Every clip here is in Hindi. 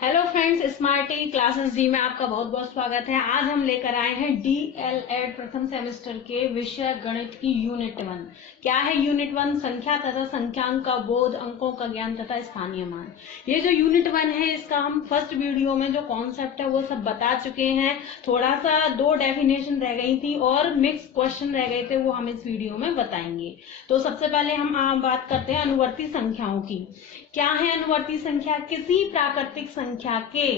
Hello friends, smart classes D में आपका बहुत बहुत स्वागत है। आज हम लेकर आए हैं डीएलएड प्रथम सेमेस्टर के विषय गणित की यूनिट 1। क्या है यूनिट 1? संख्या तथा संख्यांक का बोध, अंकों का ज्ञान तथा स्थानीय मान। ये जो यूनिट 1 है, इसका हम फर्स्ट वीडियो में जो कॉन्सेप्ट है वो सब बता चुके हैं। थोड़ा सा 2 डेफिनेशन रह गई थी और मिक्स क्वेश्चन रह गए थे, वो हम इस वीडियो में बताएंगे। तो सबसे पहले हम बात करते हैं अनुवर्ती संख्याओं की। क्या है अनुवर्ती संख्या? किसी प्राकृतिक संख्या के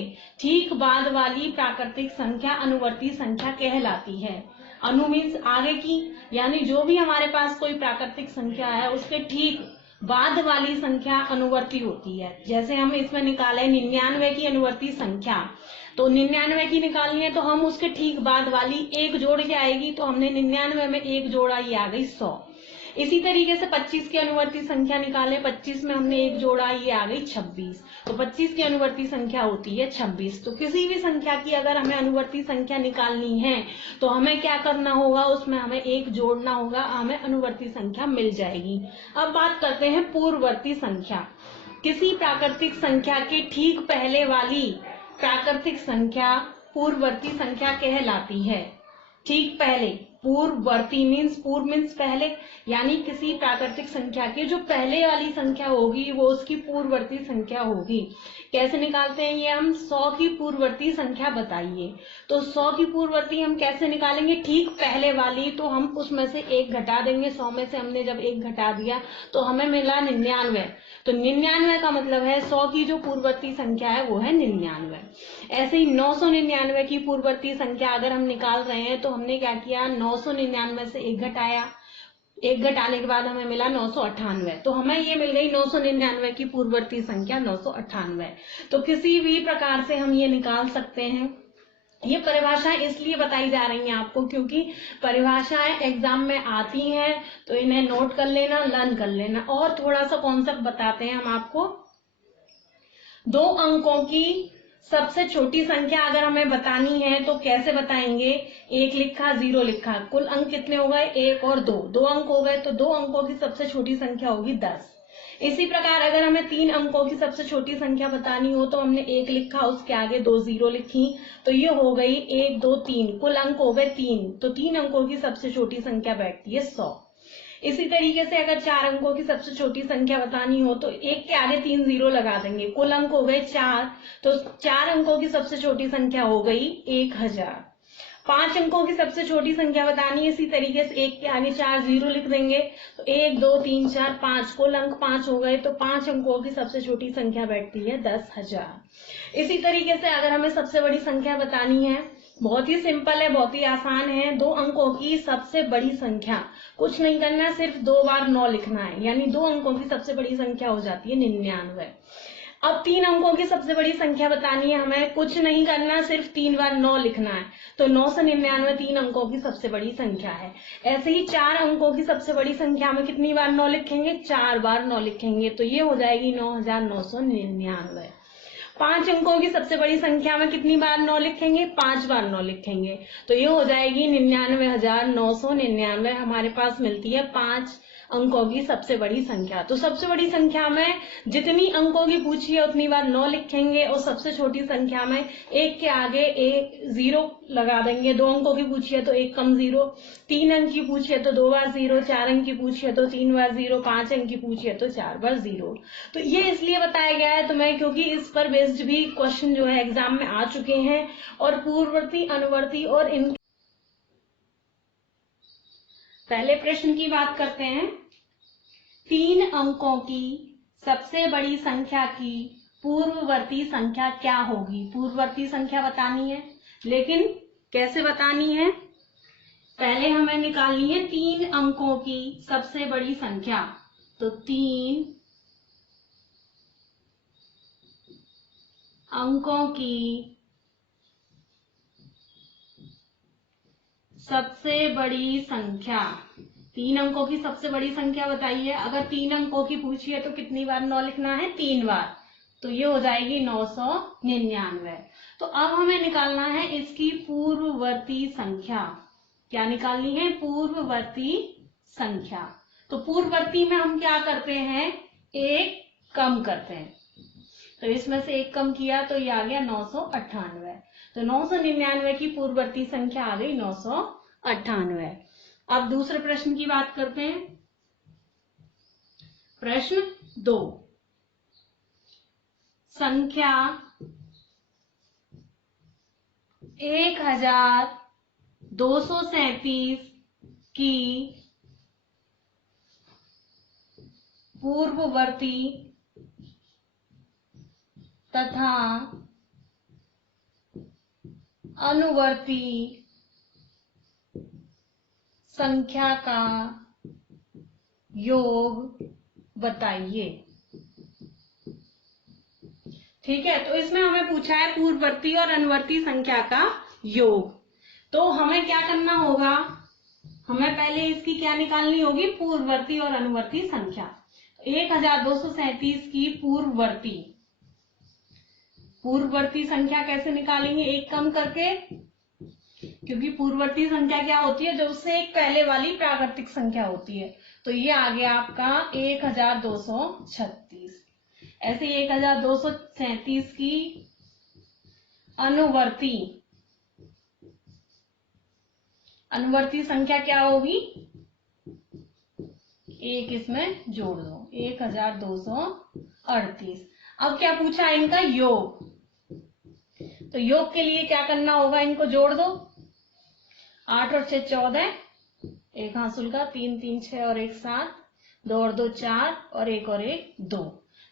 ठीक बाद वाली प्राकृतिक संख्या अनुवर्ती संख्या कहलाती है। अनु मीन्स आगे की, यानी जो भी हमारे पास कोई प्राकृतिक संख्या है उसके ठीक बाद वाली संख्या अनुवर्ती होती है। जैसे हम इसमें निकाले 99 की अनुवर्ती संख्या, तो 99 की निकालनी है तो हम उसके ठीक बाद वाली एक जोड़ के आएगी, तो हमने 99 में एक जोड़ा, ये आ गई 100। इसी तरीके से 25 की अनुवर्ती संख्या निकाले, 25 में हमने एक जोड़ा, ये आ गई 26। तो 25 की अनुवर्ती संख्या होती है 26। तो किसी भी संख्या की अगर हमें अनुवर्ती संख्या निकालनी है तो हमें क्या करना होगा, उसमें हमें एक जोड़ना होगा, हमें अनुवर्ती संख्या मिल जाएगी। अब बात करते हैं पूर्ववर्ती संख्या। किसी प्राकृतिक संख्या के ठीक पहले वाली प्राकृतिक संख्या पूर्ववर्ती संख्या कहलाती है। ठीक पहले, पूर्ववर्ती मीन्स पूर्व मीन्स पहले, यानी किसी प्राकृतिक संख्या की जो पहले वाली संख्या होगी वो उसकी पूर्ववर्ती संख्या होगी। कैसे निकालते हैं ये हम? 100 की पूर्ववर्ती संख्या बताइए। तो 100 की पूर्ववर्ती हम कैसे निकालेंगे? ठीक पहले वाली, तो हम उसमें से एक घटा देंगे। 100 में से हमने जब एक घटा दिया तो हमें मिला 99। तो 99 का मतलब है 100 की जो पूर्ववर्ती संख्या है वो है 99। ऐसे ही 999 की पूर्ववर्ती संख्या अगर हम निकाल रहे हैं तो हमने क्या किया, 999 से एक घटाया, एक घटाने के बाद हमें मिला 998। तो हमें ये मिल गई 999 की पूर्ववर्ती संख्या 998। तो किसी भी प्रकार से हम ये निकाल सकते हैं। ये परिभाषाएं इसलिए बताई जा रही हैं आपको क्योंकि परिभाषाएं एग्जाम में आती हैं, तो इन्हें नोट कर लेना, लर्न कर लेना। और थोड़ा सा कॉन्सेप्ट बताते हैं हम आपको। 2 अंकों की सबसे छोटी संख्या अगर हमें बतानी है तो कैसे बताएंगे? 1 लिखा, 0 लिखा, कुल अंक कितने हो गए? 1 और 2, 2 अंक हो गए, तो 2 अंकों की सबसे छोटी संख्या होगी 10। इसी प्रकार अगर हमें 3 अंकों की सबसे छोटी संख्या बतानी हो तो हमने 1 लिखा, उसके आगे 2 0 लिखी, तो ये हो गई 1 2 3, कुल अंक हो गए 3। तो 3 अंकों की सबसे छोटी संख्या बैठती है 100। इसी तरीके से अगर 4 अंकों की सबसे छोटी संख्या बतानी हो तो 1 के आगे 3 0 लगा देंगे, कुल अंक हो गए 4। तो 4 अंकों की सबसे छोटी संख्या हो गई 1000। 5 अंकों की सबसे छोटी संख्या बतानी है, इसी तरीके से 1 के आगे 4 0 लिख देंगे, तो 1 2 3 4 5, कुल अंक 5 हो गए। तो 5 अंकों की सबसे छोटी संख्या बैठती है 10,000। इसी तरीके से अगर हमें सबसे बड़ी संख्या बतानी है, बहुत ही सिंपल है, बहुत ही आसान है। 2 अंकों की सबसे बड़ी संख्या, कुछ नहीं करना है, सिर्फ 2 बार 9 लिखना है, यानी 2 अंकों की सबसे बड़ी संख्या हो जाती है 99। अब 3 अंकों की सबसे बड़ी संख्या बतानी है हमें, कुछ नहीं करना, सिर्फ 3 बार 9 लिखना है, तो 9 से 99 3 अंकों की सबसे बड़ी संख्या है। ऐसे ही 4 अंकों की सबसे बड़ी संख्या में कितनी बार 9 लिखेंगे? 4 बार 9 लिखेंगे, तो ये हो जाएगी 9999। 5 अंकों की सबसे बड़ी संख्या में कितनी बार 9 लिखेंगे? 5 बार 9 लिखेंगे, तो ये हो जाएगी 99,999। हमारे पास मिलती है 5 अंकों की सबसे बड़ी संख्या। तो सबसे बड़ी संख्या में जितनी अंकों की पूछी है उतनी बार 9 लिखेंगे, और सबसे छोटी संख्या में 1 के आगे 1 0 लगा देंगे। 2 अंकों की पूछी है तो 1 कम 0, 3 अंक की पूछी है तो 2 बार 0, 4 अंक की पूछी है तो 3 बार 0, 5 अंक की पूछी है तो 4 बार 0। तो ये इसलिए बताया गया है तुम्हें क्योंकि इस पर बेस्ड भी क्वेश्चन जो है एग्जाम में आ चुके हैं। और पूर्ववर्ती, अनुवर्ती और इन पहले प्रश्न की बात करते हैं। 3 अंकों की सबसे बड़ी संख्या की पूर्ववर्ती संख्या क्या होगी? पूर्ववर्ती संख्या बतानी है, लेकिन कैसे बतानी है? पहले हमें निकालनी है 3 अंकों की सबसे बड़ी संख्या। तो 3 अंकों की सबसे बड़ी संख्या, 3 अंकों की सबसे बड़ी संख्या बताइए। अगर 3 अंकों की पूछी है तो कितनी बार 9 लिखना है? 3 बार, तो ये हो जाएगी 999। तो अब हमें निकालना है इसकी पूर्ववर्ती संख्या। क्या निकालनी है? पूर्ववर्ती संख्या। तो पूर्ववर्ती में हम क्या करते हैं? 1 कम करते हैं। तो इसमें से एक कम किया तो ये आ गया 998। तो 999 की पूर्ववर्ती संख्या आ गई 998। अब दूसरे प्रश्न की बात करते हैं। प्रश्न 2, संख्या 1237 की पूर्ववर्ती तथा अनुवर्ती संख्या का योग बताइए। ठीक है, तो इसमें हमें पूछा है पूर्ववर्ती और अनुवर्ती संख्या का योग। तो हमें क्या करना होगा, हमें पहले इसकी क्या निकालनी होगी, पूर्ववर्ती और अनुवर्ती संख्या। 1237 की पूर्ववर्ती संख्या कैसे निकालेंगे, एक कम करके, क्योंकि पूर्ववर्ती संख्या क्या होती है, जो उससे एक पहले वाली प्राकृतिक संख्या होती है। तो ये आ गया आपका 1236। ऐसे 1237 की अनुवर्ती संख्या क्या होगी, एक इसमें जोड़ दो, 1238। अब क्या पूछा, इनका योग। तो योग के लिए क्या करना होगा, इनको जोड़ दो, 8 और 6 14, एक हासिल का 3 3 6 और 1 7, 2 और 2 4 और 1 और 1 2।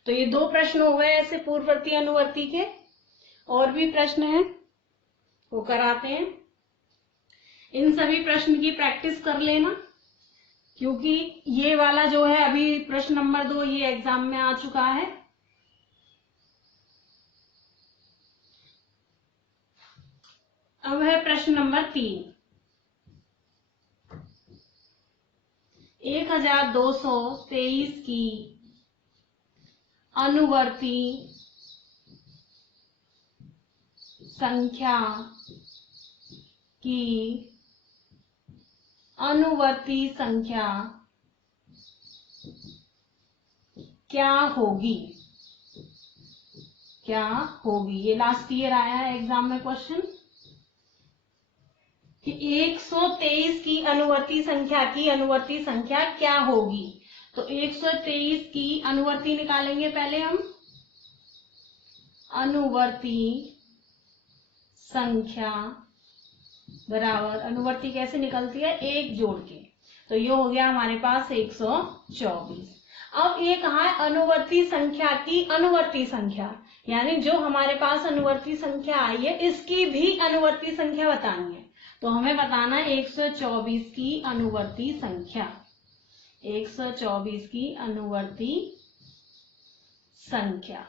तो ये 2 प्रश्न हो गए ऐसे पूर्ववर्ती अनुवर्ती के। और भी प्रश्न हैं वो कराते हैं। इन सभी प्रश्न की प्रैक्टिस कर लेना, क्योंकि ये वाला जो है अभी प्रश्न नंबर 2 ये एग्जाम में आ चुका है। अब है प्रश्न नंबर 3। 1223 की अनुवर्ती संख्या की अनुवर्ती संख्या क्या होगी, क्या होगी। ये लास्ट ईयर आया है एग्जाम में क्वेश्चन कि 123 की अनुवर्ती संख्या क्या होगी। तो 123 की अनुवर्ती निकालेंगे पहले हम, अनुवर्ती संख्या बराबर, अनुवर्ती कैसे निकलती है, एक जोड़ के, तो ये हो गया हमारे पास 124। अब ये कहा है अनुवर्ती संख्या की अनुवर्ती संख्या, यानी जो हमारे पास अनुवर्ती संख्या आई है इसकी भी अनुवर्ती संख्या बतानी है। तो हमें बताना है 124 की अनुवर्ती संख्या, 124 की अनुवर्ती संख्या।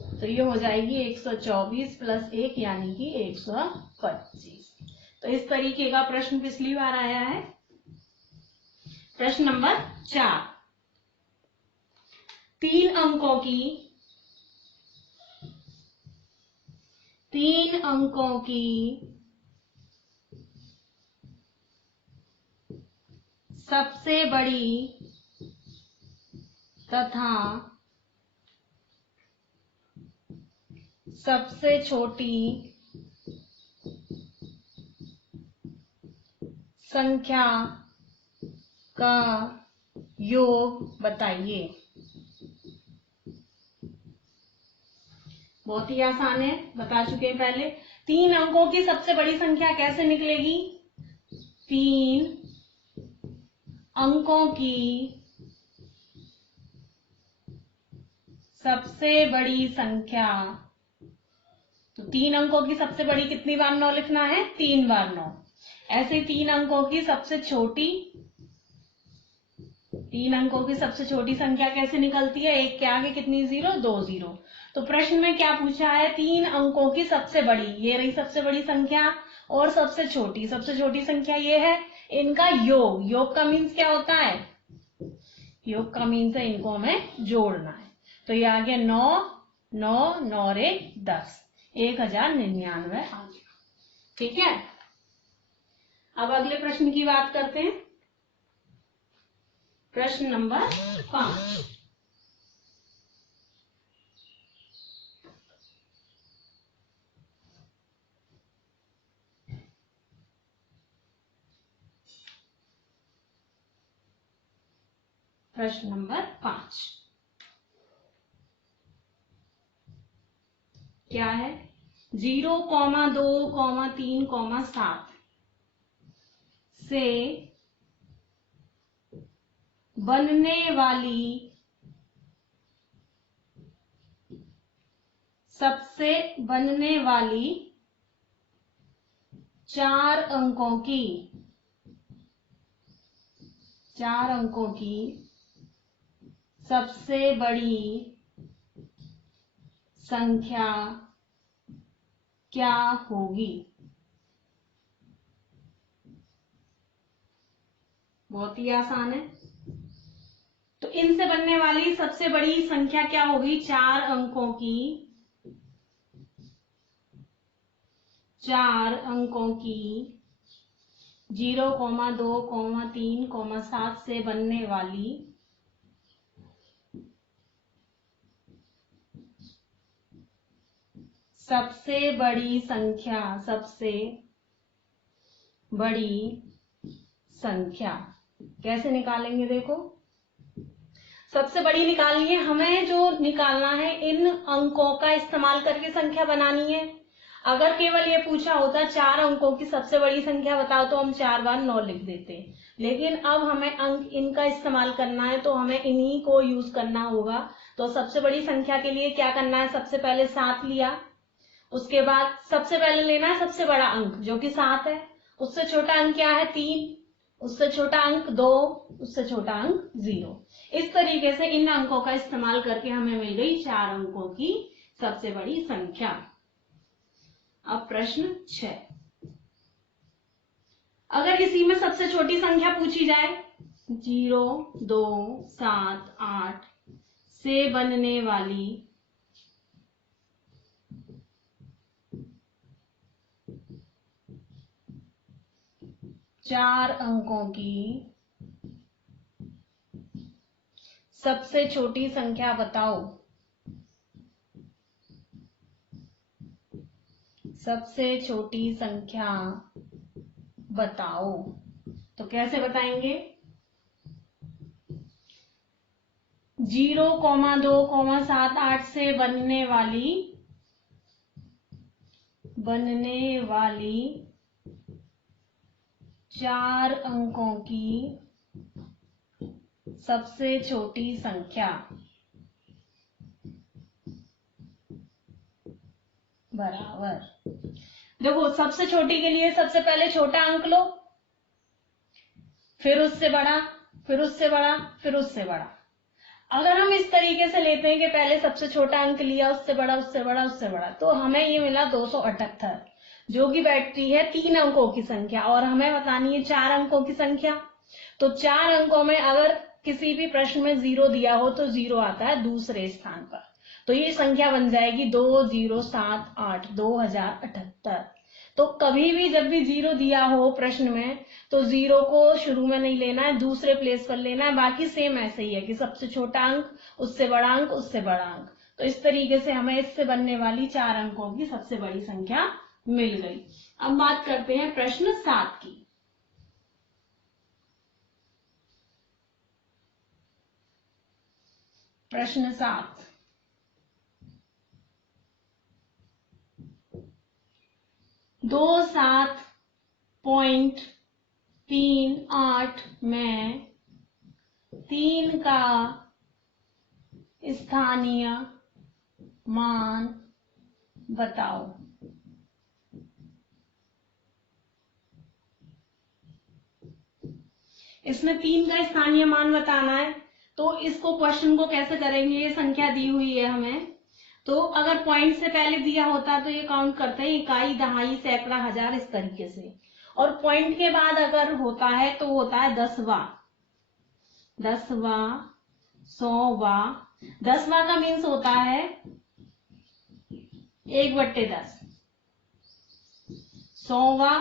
तो ये हो जाएगी 124 प्लस 1 यानी कि 125। तो इस तरीके का प्रश्न पिछली बार आया है। प्रश्न नंबर 4, 3 अंकों की सबसे बड़ी तथा सबसे छोटी संख्या का योग बताइए। बहुत ही आसान है, बता चुके हैं पहले। 3 अंकों की सबसे बड़ी संख्या कैसे निकलेगी, 3 अंकों की सबसे बड़ी संख्या, तो 3 अंकों की सबसे बड़ी कितनी बार 9 लिखना है, 3 बार 9। ऐसे 3 अंकों की सबसे छोटी, 3 अंकों की सबसे छोटी संख्या कैसे निकलती है, एक के आगे कितनी जीरो, 2 जीरो। तो प्रश्न में क्या पूछा है, 3 अंकों की सबसे बड़ी, ये रही सबसे बड़ी संख्या, और सबसे छोटी संख्या ये है, इनका योग। योग का मीन्स क्या होता है, योग का मीन्स है इनको हमें जोड़ना है। तो ये आ गया 9 9 9 और 1 10, 1099 आ गया। ठीक है, अब अगले प्रश्न की बात करते हैं। प्रश्न नंबर 5, प्रश्न नंबर 5 क्या है? 0,2,3,7 से बनने वाली सबसे बनने वाली 4 अंकों की सबसे बड़ी संख्या क्या होगी? बहुत ही आसान है। तो इनसे बनने वाली सबसे बड़ी संख्या क्या होगी? 4 अंकों की 0,2,3,7 से बनने वाली सबसे बड़ी संख्या कैसे निकालेंगे? देखो, सबसे बड़ी निकालनी है हमें। जो निकालना है, इन अंकों का इस्तेमाल करके संख्या बनानी है। अगर केवल ये पूछा होता 4 अंकों की सबसे बड़ी संख्या बताओ, तो हम 4 बार 9 लिख देते। लेकिन अब हमें अंक इनका इस्तेमाल करना है, तो हमें इन्हीं को यूज करना होगा। तो सबसे बड़ी संख्या के लिए क्या करना है? सबसे पहले 7 लिया, उसके बाद सबसे पहले लेना है सबसे बड़ा अंक जो कि 7 है। उससे छोटा अंक क्या है? 3। उससे छोटा अंक 2, उससे छोटा अंक 0। इस तरीके से इन अंकों का इस्तेमाल करके हमें मिल गई 4 अंकों की सबसे बड़ी संख्या। अब प्रश्न 6, अगर इसी में सबसे छोटी संख्या पूछी जाए 0, 2, 7, 8 से बनने वाली 4 अंकों की सबसे छोटी संख्या बताओ। सबसे छोटी संख्या बताओ। तो कैसे बताएंगे? 0,2,7,8 से बनने वाली 4 अंकों की सबसे छोटी संख्या बराबर। देखो, सबसे छोटी के लिए सबसे पहले छोटा अंक लो, फिर उससे बड़ा, फिर उससे बड़ा, फिर उससे बड़ा। अगर हम इस तरीके से लेते हैं कि पहले सबसे छोटा अंक लिया, उससे बड़ा, उससे बड़ा, उससे बड़ा, तो हमें ये मिला 278, जो कि बैठती है 3 अंकों की संख्या। और हमें बतानी है 4 अंकों की संख्या। तो 4 अंकों में अगर किसी भी प्रश्न में 0 दिया हो तो 0 आता है दूसरे स्थान पर। तो ये संख्या बन जाएगी 2078, 2078। तो कभी भी जब भी 0 दिया हो प्रश्न में, तो 0 को शुरू में नहीं लेना है, दूसरे प्लेस पर लेना है। बाकी सेम ऐसे ही है कि सबसे छोटा अंक, उससे बड़ा अंक, उससे बड़ा अंक। तो इस तरीके से हमें इससे बनने वाली 4 अंकों की सबसे बड़ी संख्या मिल गई। अब बात करते हैं प्रश्न 7 की। प्रश्न 7, 27.38 में 3 का स्थानीय मान बताओ। इसमें 3 का स्थानीय मान बताना है, तो इसको क्वेश्चन को कैसे करेंगे? ये संख्या दी हुई है हमें, तो अगर पॉइंट से पहले दिया होता तो ये काउंट करते हैं इकाई, दहाई, सैकड़ा, हजार, इस तरीके से। और पॉइंट के बाद अगर होता है तो होता है 10वां, 100वां। 10वां का मीन्स होता है 1/10। 100वां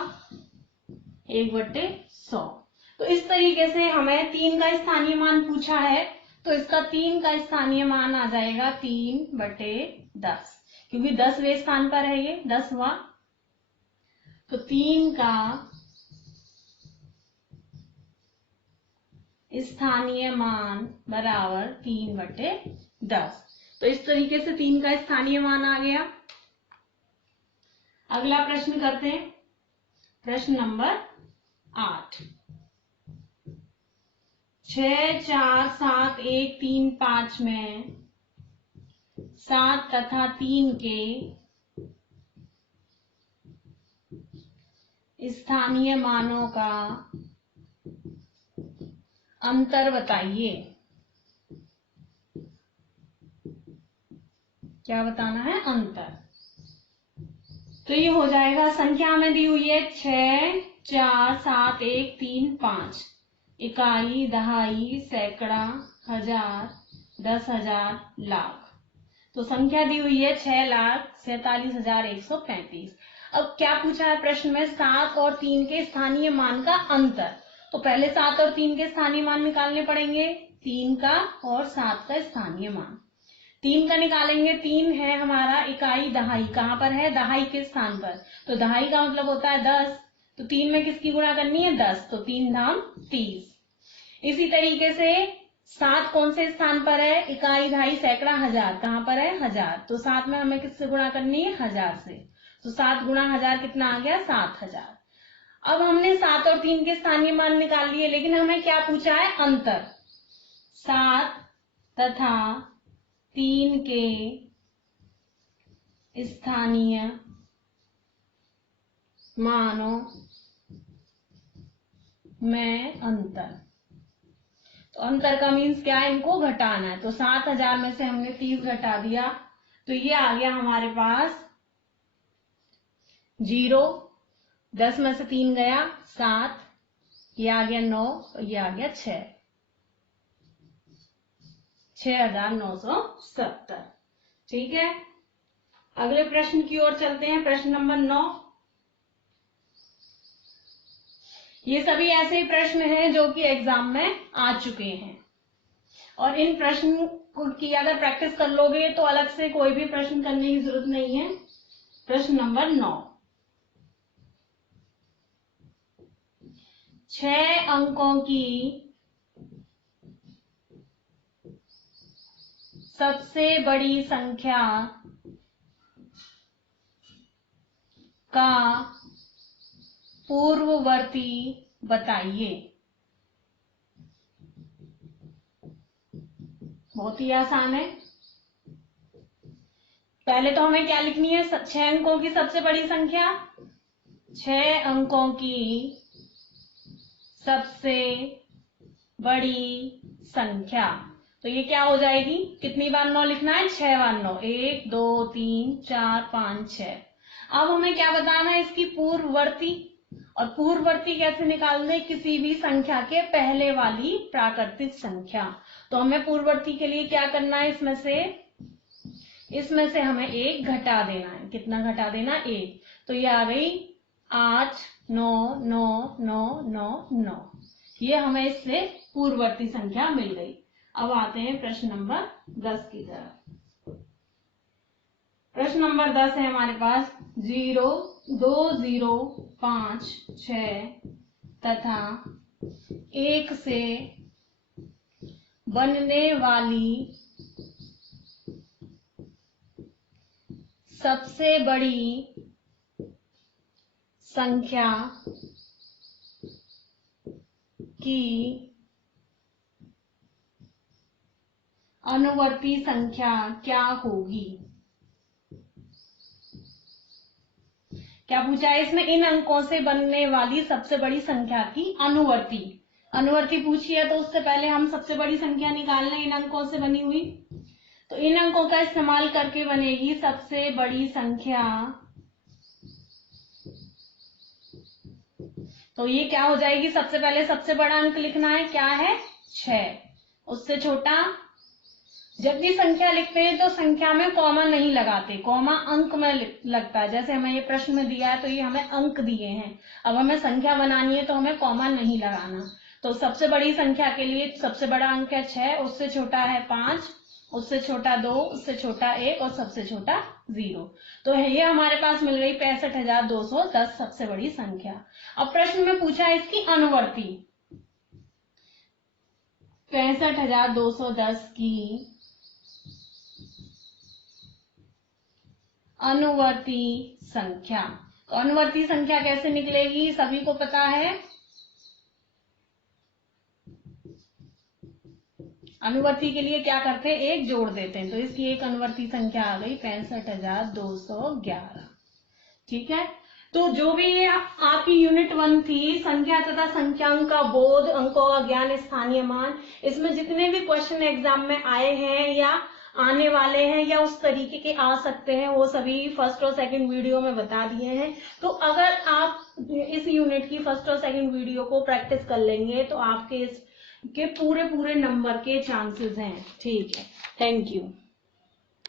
1/100। तो इस तरीके से हमें 3 का स्थानीय मान पूछा है, तो इसका 3 का स्थानीय मान आ जाएगा 3/10, क्योंकि 10वें स्थान पर है ये 10वां। तो 3 का स्थानीय मान बराबर 3/10। तो इस तरीके से 3 का स्थानीय मान आ गया। अगला प्रश्न करते हैं, प्रश्न नंबर 8। 6, 4, 7, 1, 3, 5 में 7 तथा 3 के स्थानीय मानों का अंतर बताइए। क्या बताना है? अंतर। तो ये हो जाएगा, संख्या हमें दी हुई है 6, 4, 7, 1, 3, 5। इकाई, दहाई, सैकड़ा, हजार, 10,000, लाख। तो संख्या दी हुई है 6,47,135। अब क्या पूछा है प्रश्न में? 7 और 3 के स्थानीय मान का अंतर। तो पहले 7 और 3 के स्थानीय मान निकालने पड़ेंगे। 3 का और 7 का स्थानीय मान। 3 का निकालेंगे। 3 है हमारा इकाई, दहाई। कहाँ पर है? दहाई के स्थान पर। तो दहाई का मतलब होता है 10। तो 3 में किसकी गुणा करनी है? 10। तो 3 धाम 30। इसी तरीके से 7 कौन से स्थान पर है? इकाई, दहाई, सैकड़ा, हजार। कहाँ पर है? हजार। तो 7 में हमें किससे गुणा करनी है? 1000 से। तो 7 गुणा 1000 कितना आ गया? 7000। अब हमने 7 और 3 के स्थानीय मान निकाल लिए, लेकिन हमें क्या पूछा है? अंतर। 7 तथा 3 के स्थानीय मानों में अंतर। तो अंतर का मीन्स क्या है? इनको घटाना है। तो 7000 में से हमने 30 घटा दिया, तो ये आ गया हमारे पास 0। 10 में से 3 गया 7, ये आ गया 9, और ये आ गया 6। 6,970। ठीक है, अगले प्रश्न की ओर चलते हैं। प्रश्न नंबर 9। ये सभी ऐसे ही प्रश्न हैं जो कि एग्जाम में आ चुके हैं, और इन प्रश्न की अगर प्रैक्टिस कर लोगे तो अलग से कोई भी प्रश्न करने की जरूरत नहीं है। प्रश्न नंबर 9। 6 अंकों की सबसे बड़ी संख्या का पूर्ववर्ती बताइए। बहुत ही आसान है। पहले तो हमें क्या लिखनी है? 6 अंकों की सबसे बड़ी संख्या। 6 अंकों की सबसे बड़ी संख्या। तो ये क्या हो जाएगी? कितनी बार 9 लिखना है? 6 बार 9। 1, 2, 3, 4, 5, 6। अब हमें क्या बताना है? इसकी पूर्ववर्ती। और पूर्ववर्ती कैसे निकालने? किसी भी संख्या के पहले वाली प्राकृतिक संख्या। तो हमें पूर्ववर्ती के लिए क्या करना है? इसमें से हमें 1 घटा देना है। कितना घटा देना? 1। तो ये आ गई 8, 9, 9, 9, 9, 9। ये हमें इससे पूर्ववर्ती संख्या मिल गई। अब आते हैं प्रश्न नंबर 10 की तरफ। प्रश्न नंबर 10 है हमारे पास 0, 2, 0, 5, 6 तथा 1 से बनने वाली सबसे बड़ी संख्या की अनुवर्ती संख्या क्या होगी? क्या पूछा है इसमें? इन अंकों से बनने वाली सबसे बड़ी संख्या की अनुवर्ती पूछी है, तो उससे पहले हम सबसे बड़ी संख्या निकाल लें इन अंकों से बनी हुई। तो इन अंकों का इस्तेमाल करके बनेगी सबसे बड़ी संख्या। तो ये क्या हो जाएगी? सबसे पहले सबसे बड़ा अंक लिखना है, क्या है? 6। उससे छोटा। जब भी संख्या लिखते हैं तो संख्या में कॉमा नहीं लगाते, कॉमा अंक में लगता है। जैसे हमें ये प्रश्न में दिया है तो ये हमें अंक दिए हैं। अब हमें संख्या बनानी है तो हमें कॉमा नहीं लगाना। तो सबसे बड़ी संख्या के लिए सबसे बड़ा अंक है 6, उससे छोटा है 5, उससे छोटा 2, उससे छोटा 1 और सबसे छोटा 0। तो ये हमारे पास मिल गई 65,210 सबसे बड़ी संख्या। अब प्रश्न में पूछा है इसकी अनुवर्ती। 65,210 की अनुवर्ती संख्या। तो अनुवर्ती संख्या कैसे निकलेगी, सभी को पता है। अनुवर्ती के लिए क्या करते हैं, एक जोड़ देते हैं, तो इसकी एक अनुवर्ती संख्या आ गई 65,211। ठीक है, तो जो भी ये आपकी यूनिट 1 थी, संख्या तथा संख्यांक का बोध, अंकों का ज्ञान, स्थानीय मान, इसमें जितने भी क्वेश्चन एग्जाम में आए हैं या आने वाले हैं या उस तरीके के आ सकते हैं, वो सभी फर्स्ट और सेकंड वीडियो में बता दिए हैं। तो अगर आप इस यूनिट की फर्स्ट और सेकंड वीडियो को प्रैक्टिस कर लेंगे तो आपके इसके पूरे नंबर के चांसेस हैं। ठीक है, थैंक यू।